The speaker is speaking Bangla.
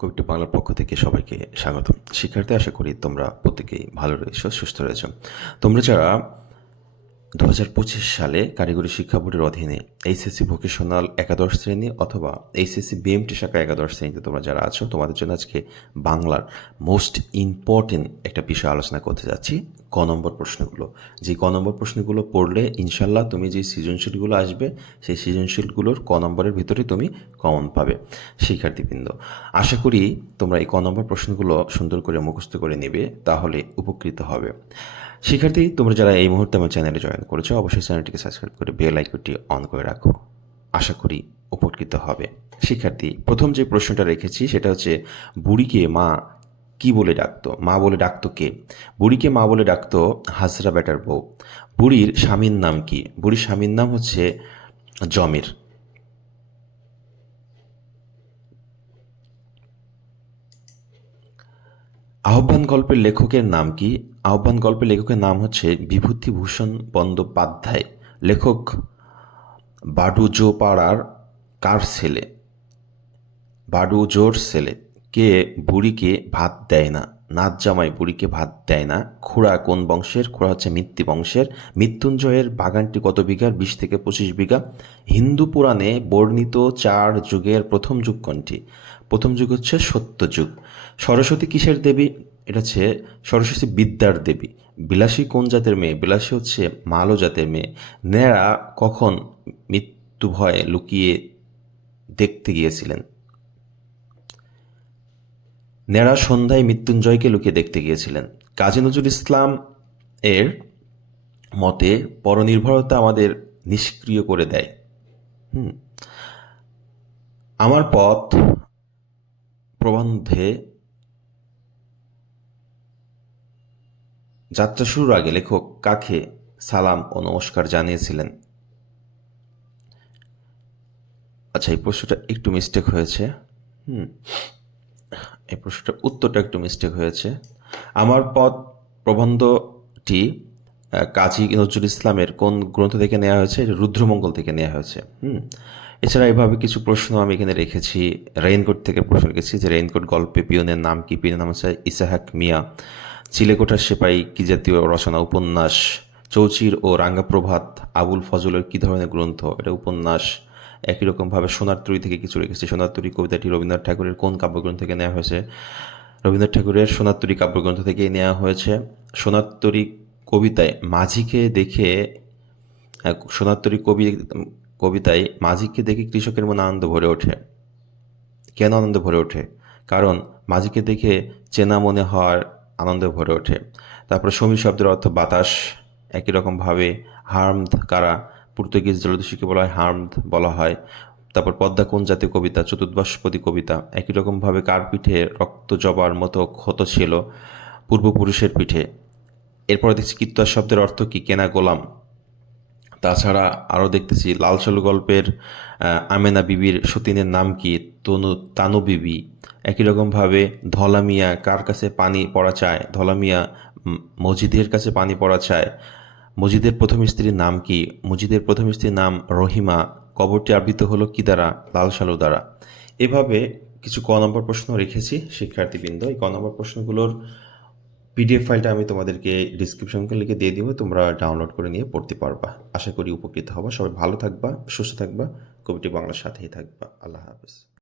কবিটি বাংলার পক্ষ থেকে সবাইকে স্বাগত শিক্ষার্থী, আশা করি তোমরা প্রত্যেকেই ভালো রয়েছ, সুস্থ রয়েছ। তোমরা যারা দু হাজার পঁচিশ সালে কারিগরি শিক্ষা বোর্ডের অধীনে এইচএসসি ভোকেশনাল একাদশ শ্রেণি অথবা এইচএসসি বিএমটি শাখা একাদশ শ্রেণীতে তোমরা যারা আছো, তোমাদের জন্য আজকে বাংলার মোস্ট ইম্পর্টেন্ট একটা বিষয় আলোচনা করতে যাচ্ছি। ক নম্বর প্রশ্নগুলো। যে ক নম্বর প্রশ্নগুলো পড়লে ইনশাল্লাহ তুমি যে সৃজনশীলগুলো আসবে, সেই সৃজনশীলগুলোর ক নম্বরের ভিতরে তুমি কমন পাবে শিক্ষার্থীবৃন্দ। আশা করি তোমরা এই ক নম্বর প্রশ্নগুলো সুন্দর করে মুখস্থ করে নেবে, তাহলে উপকৃত হবে। শিক্ষার্থী, তোমরা যারা এই মুহূর্তে আমার চ্যানেলে জয়েন করেছ, অবশ্যই চ্যানেলটিকে সাবস্ক্রাইব করে বেল আইকনটি অন করে রাখো। আশা করি উপকৃত হবে। শিক্ষার্থী, প্রথম যে প্রশ্নটা রেখেছি, সেটা হচ্ছে, বুড়িকে মা কি বলে ডাকতো? মা বলে ডাকতো কে? বুড়িকে মা বলে ডাকতো হাজরা বেটার বউ। বুড়ির স্বামীর নাম কি? বুড়ির স্বামীর নাম হচ্ছে জমির। আহ্বান গল্পের লেখকের নাম কি? আহ্বান গল্পের লেখকের নাম হচ্ছে বিভূতিভূষণ বন্দ্যোপাধ্যায়। লেখক বাডুজোপাড়ার কার ছেলে? বাডুজোর ছেলে। কে বুড়িকে ভাত দেয় না? নাচ জামাই বুড়িকে ভাত দেয় না। খুড়া কোন বংশের? খুড়া হচ্ছে মৃত্যু বংশের। মৃত্যুঞ্জয়ের বাগানটি কত বিঘার বিশ থেকে পঁচিশ বিঘা। হিন্দু পুরাণে বর্ণিত চার যুগের প্রথম যুগ কোনটি? প্রথম যুগ হচ্ছে সত্য যুগ। সরস্বতী কিসের দেবী? এটা হচ্ছে সরস্বতী বিদ্যার দেবী। বিলাসী কোন জাতের মেয়ে? বিলাসী হচ্ছে মালো জাতের মেয়ে। নেড়া কখন মৃত্যু ভয়ে লুকিয়ে দেখতে গিয়েছিলেন? নেড়া সন্ধ্যায় মৃত্যুঞ্জয়কে লুকিয়ে দেখতে গিয়েছিলেন। কাজী নজরুল ইসলাম এর মতে পরনির্ভরতা আমাদের নিষ্ক্রিয় করে দেয়। হুম। আমার পথ প্রবন্ধে যাত্রা শুরুর আগে লেখক কাকে সালাম ও নমস্কার জানিয়েছিলেন? আচ্ছা এই প্রশ্নটা একটু মিস্টেক হয়েছে। হুম। এই প্রশ্নটার উত্তরটা একটু মিস্টেক হয়েছে। আমার পথ প্রবন্ধটি কাজী নজরুল ইসলামের কোন গ্রন্থ থেকে নেওয়া হয়েছে? এটা রুদ্রমঙ্গল থেকে নেওয়া হয়েছে। হুম? এছাড়া এভাবে কিছু প্রশ্ন আমি এখানে রেখেছি। রেইনকোট থেকে প্রশ্ন রেখেছি যে রেইনকোট গল্পে পিয়নের নাম কি? পিয়নের নাম হচ্ছে ইসাহাক মিয়া। চিলেকোঠার সেপাই কি জাতীয় রচনা? উপন্যাস। চৌচির ও রাঙ্গা প্রভাত আবুল ফজলের কী ধরনের গ্রন্থ? এটা উপন্যাস। একই রকমভাবে সোনার তরী থেকে কিছু রেখেছি। সোনার তরী কবিতাটি রবীন্দ্রনাথ ঠাকুরের কোন কাব্যগ্রন্থ থেকে নেওয়া হয়েছে? রবীন্দ্রনাথ ঠাকুরের সোনার তরী কাব্যগ্রন্থ থেকে নেওয়া হয়েছে। সোনার তরী কবিতায় মাঝিকে দেখে সোনার তরী কবি, কবিতায় মাঝিকে দেখে কৃষকের মনে আনন্দ ভরে ওঠে। কেন আনন্দ ভরে ওঠে? কারণ মাঝিকে দেখে চেনা মনে হওয়ার আনন্দ ভরে ওঠে। তারপরে সমীর শব্দের অর্থ বাতাস। একই রকমভাবে হার্মদ কারা পর্তুগিজ জলদস্যুকে বলা হয় হার্মদ বলা হয়। তারপর পদ্মা কোন জাতীয় কবিতা? চতুর্দশপদী কবিতা। একই রকমভাবে কার পিঠে রক্ত জবার মতো ক্ষত ছিল পূর্বপুরুষের পিঠে। এরপরে দেখছি কীর্তন শব্দের অর্থ কি? কেনা গোলাম। তাছাড়া আরও দেখতেছি লাল সালু গল্পের আমেনা বিবির সতীনের নাম কি? তনু তানু বিবি। একই রকমভাবে ধলামিয়া কার কাছে পানি পড়া চায়? ধলামিয়া উম, মজিদের কাছে পানি পড়া চায়। মজিদের প্রথম স্ত্রীর নাম কি? মজিদের প্রথম স্ত্রীর নাম রহিমা। কবরটি আবৃত হলো কি দ্বারা? লাল সালু দ্বারা। এভাবে কিছু ক নম্বর প্রশ্ন রেখেছি, শিক্ষার্থীবৃন্দ। এই ক নম্বর প্রশ্নগুলোর পিডিএফ ফাইলটা আমি তোমাদেরকে ডিসক্রিপশনকে লিখে দিয়ে দিব, তোমরা ডাউনলোড করে নিয়ে পড়তে পারবা। আশা করি উপকৃত হবা। সবাই ভালো থাকবা, সুস্থ থাকবা। কবিটি বাংলার সাথেই থাকবা। আল্লাহ হাফেজ।